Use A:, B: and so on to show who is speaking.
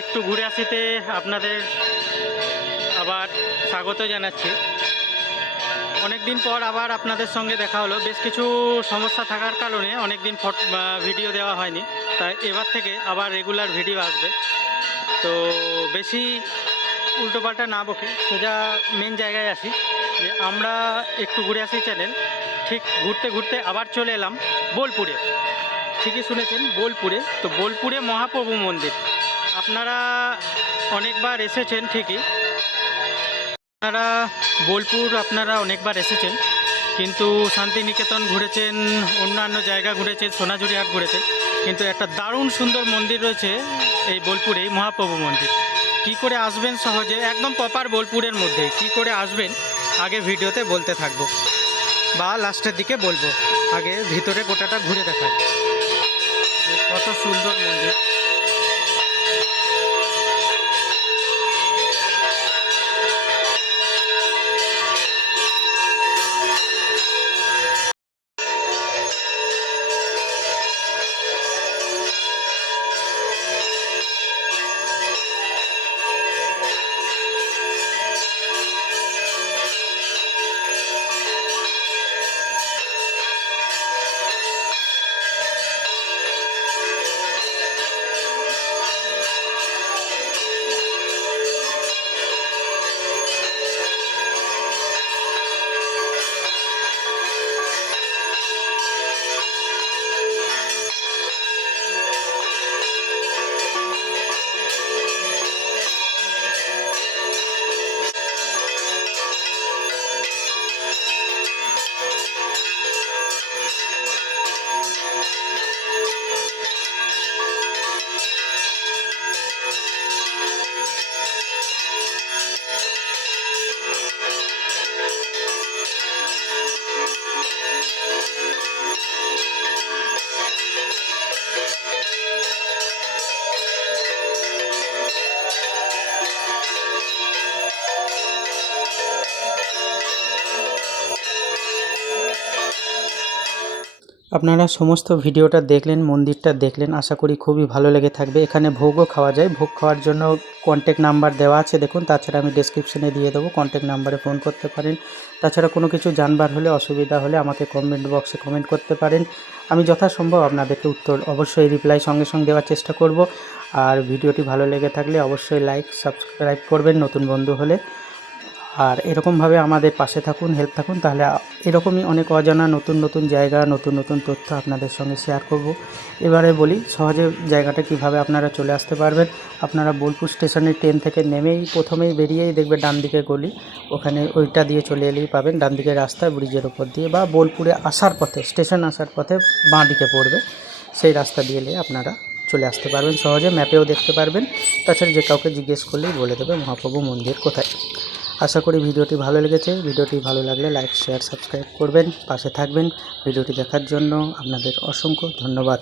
A: একটু ঘুরে আসিতে আপনাদের আবার স্বাগত জানাচ্ছি। অনেক দিন পর আবার আপনাদের সঙ্গে দেখা হলো। বেশ কিছু সমস্যা থাকার কারণে অনেক দিন ভিডিও দেওয়া হয়নি। তাই এবার থেকে আবার রেগুলার ভিডিও আসবে। তো বেশি উল্টোপাল্টা না বকে, সোজা মেন জায়গায় আসি। যে আমরা একটু ঘুরে আসি চ্যানেল ঠিক ঘুরতে ঘুরতে আবার চলে এলাম বোলপুরে। ঠিকই শুনেছেন, বোলপুরে। তো বোলপুরে মহাপ্রভু মন্দির। আপনারা অনেকবার এসেছেন ঠিকই। আপনারা বোলপুর আপনারা অনেকবার এসেছেন, কিন্তু শান্তিনিকেতন ঘুরেছেন, অন্যান্য জায়গা ঘুরেছেন সোনাঝুরি হাট ঘুরেছেন, কিন্তু একটা দারুণ সুন্দর মন্দির রয়েছে এই বোলপুরেই মহাপ্রভু মন্দির। কি করে আসবেন সহজে? একদম প্রপার বোলপুরের মধ্যে। কি করে আসবেন? আগে ভিডিওতে বলতে থাকব। বা লাস্টের দিকে বলব। আগে ভিতরে গোটাটা ঘুরে দেখায়। কত সুন্দর মন্দির। আপনারা সমস্ত ভিডিওটা দেখলেন, মন্দিরটা দেখলেন, আশা করি খুবই ভালো লেগে থাকবে। এখানে ভোগও খাওয়া যায়। ভোগ খাওয়ার জন্য কন্ট্যাক্ট নাম্বার দেওয়া আছে, দেখুন। তাছাড়া আমি ডেসক্রিপশনে দিয়ে দেবো কন্ট্যাক্ট নাম্বারে ফোন করতে পারেন। তাছাড়া কোনো কিছু জানবার হলে, অসুবিধা হলে আমাকে কমেন্ট বক্সে কমেন্ট করতে পারেন। আমি যথাসম্ভব আপনাদেরকে উত্তর অবশ্যই রিপ্লাই সঙ্গে সঙ্গে দেওয়ার চেষ্টা করব। আর ভিডিওটি ভালো লেগে থাকলে অবশ্যই লাইক সাবস্ক্রাইব করবেন নতুন বন্ধু হলে। আর এরকমভাবে আমাদের পাশে থাকুন হেল্প থাকুন, তাহলে এরকমই অনেক অজানা নতুন নতুন জায়গা, নতুন নতুন তথ্য আপনাদের সঙ্গে শেয়ার করব। এবারে বলি, সহজে জায়গাটা কীভাবে আপনারা চলে আসতে পারবেন। আপনারা বোলপুর স্টেশনের ট্রেন থেকে নেমেই প্রথমেই বেরিয়েই দেখবে ডান দিকে গলি। ওখানে ওইটা দিয়ে চলে এলেই পাবেন ডান দিকে রাস্তা ব্রিজের ওপর দিয়ে বা বোলপুরে আসার পথে স্টেশন আসার পথে বাঁ দিকে পড়বে। সেই রাস্তা দিয়ে এলে আপনারা চলে আসতে পারবেন সহজে ম্যাপেও দেখতে পারবেন। তাছাড়া যে কাউকে জিজ্ঞেস করলেই বলে দেবে, মহাপ্রভু মন্দির কোথায়? আশা করি ভিডিওটি ভালো লেগেছে। ভিডিওটি ভালো লাগলে লাইক শেয়ার সাবস্ক্রাইব করবেন, পাশে থাকবেন। ভিডিওটি দেখার জন্য আপনাদের অসংখ্য ধন্যবাদ।